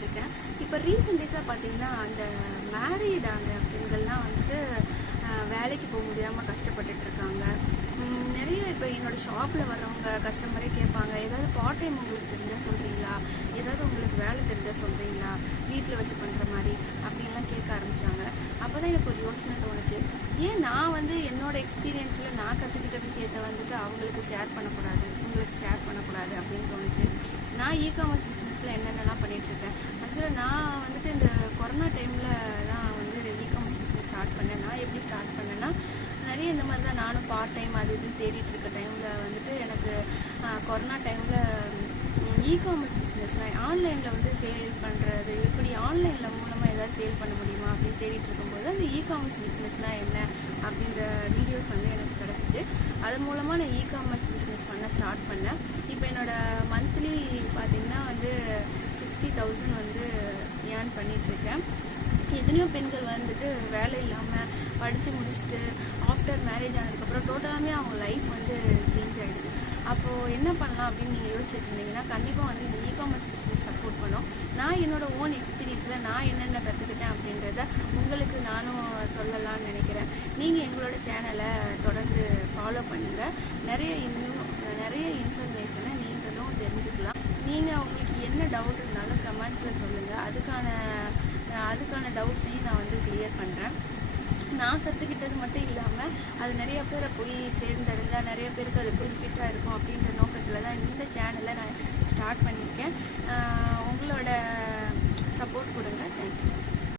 இருக்கேன். இப்போ ரீசெண்ட் டேஸாக பார்த்தீங்கன்னா அந்த மேரீடான பெண்கள்லாம் வந்துட்டு வேலைக்கு போக முடியாமல் கஷ்டப்பட்டுட்டு இருக்காங்க. நிறைய இப்போ என்னோடய ஷாப்பில் வர்றவங்க கஸ்டமரே கேட்பாங்க, ஏதாவது பார்ட் டைம் உங்களுக்கு தெரிஞ்சால் சொல்கிறீங்களா, ஏதாவது உங்களுக்கு வேலை தெரிஞ்சால் சொல்கிறீங்களா, வீட்டில் வச்சு பண்ணுற மாதிரி அப்படின்லாம் கேட்க ஆரம்பித்தாங்க. அப்போ தான் எனக்கு ஒரு யோசனை தோணுச்சு, ஏன் நான் வந்து என்னோடய எக்ஸ்பீரியன்ஸில் நான் கற்றுக்கிட்ட விஷயத்த வந்துட்டு அவங்களுக்கு ஷேர் பண்ணக்கூடாது, உங்களுக்கு ஷேர் பண்ணக்கூடாது அப்படின்னு தோணுச்சு. நான் இ-காமர்ஸ் பிஸ்னஸில் என்னென்னலாம் பண்ணிகிட்ருக்கேன். ஆக்சுவலாக நான் வந்துட்டு இந்த கொரோனா டைமில் தான் வந்து இ-காமர்ஸ் பிஸ்னஸ் ஸ்டார்ட் பண்ணேன். நான் எப்படி ஸ்டார்ட் பண்ணேன்னா, நிறைய இந்த மாதிரி தான் நானும் பார்ட் டைம் அது இதுன்னு தேடிட்டு இருக்க டைமில் வந்துட்டு எனக்கு கொரோனா டைமில் இ-காமர்ஸ் பிஸ்னஸ்லாம் ஆன்லைனில் வந்து சேல் பண்ணுறது, எப்படி ஆன்லைனில் மூலமாக ஏதாவது சேல் பண்ண முடியுமா அப்படின்னு தேடிட்டு இருக்கும்போது அந்த இ-காமர்ஸ் பிஸ்னஸ்னால் என்ன அப்படின்ற வீடியோஸ் வந்து எனக்கு கிடச்சிச்சு. அது மூலமாக நான் இ-காமர்ஸ் பிஸ்னஸ் பண்ண ஸ்டார்ட் பண்ணேன். இப்போ என்னோடய மந்த்லி பார்த்திங்கன்னா வந்து 60,000 வந்து ஏர்ன் பண்ணிகிட்ருக்கேன். எத்தனையோ பெண்கள் வந்துட்டு வேலை இல்லாமல் படித்து முடிச்சுட்டு ஆஃப்டர் மேரேஜ் ஆனதுக்கப்புறம் டோட்டலாகவே அவங்க லைஃப் வந்து சேஞ்ச் ஆகிடுது. அப்போது என்ன பண்ணலாம் அப்படின்னு நீங்கள் யோசிச்சுட்டு இருந்தீங்கன்னா, கண்டிப்பாக வந்து இந்த இ-காமர்ஸ் பிஸ்னஸ் சப்போர்ட் பண்ணோம். நான் என்னோடய ஓன் எக்ஸ்பீரியன்ஸில் நான் என்னென்ன கற்றுக்கிட்டேன் அப்படின்றத உங்களுக்கு நானும் சொல்லலாம்னு நினைக்கிறேன். நீங்கள் எங்களோட சேனலை தொடர்ந்து ஃபாலோ பண்ணுங்கள். நிறைய இன்ஃபர்மேஷனை நீங்களும் தெரிஞ்சுக்கலாம். நீங்கள் உங்களுக்கு என்ன டவுட் இருந்தாலும் கமெண்ட்ஸில் சொல்லுங்கள். அதுக்கான டவுட்ஸையும் நான் வந்து கிளியர் பண்ணுறேன். நான் கற்றுக்கிட்டது மட்டும் இல்லாமல் அது நிறைய பேரை போய் சேர்ந்தடைந்தால் நிறைய பேருக்கு அது பெனிஃபிட்டாக இருக்கும் அப்படின்ற நோக்கத்தில் தான் இந்த சேனலை நான் ஸ்டார்ட் பண்ணியிருக்கேன். உங்களோட சப்போர்ட் கொடுங்க. தேங்க்யூ.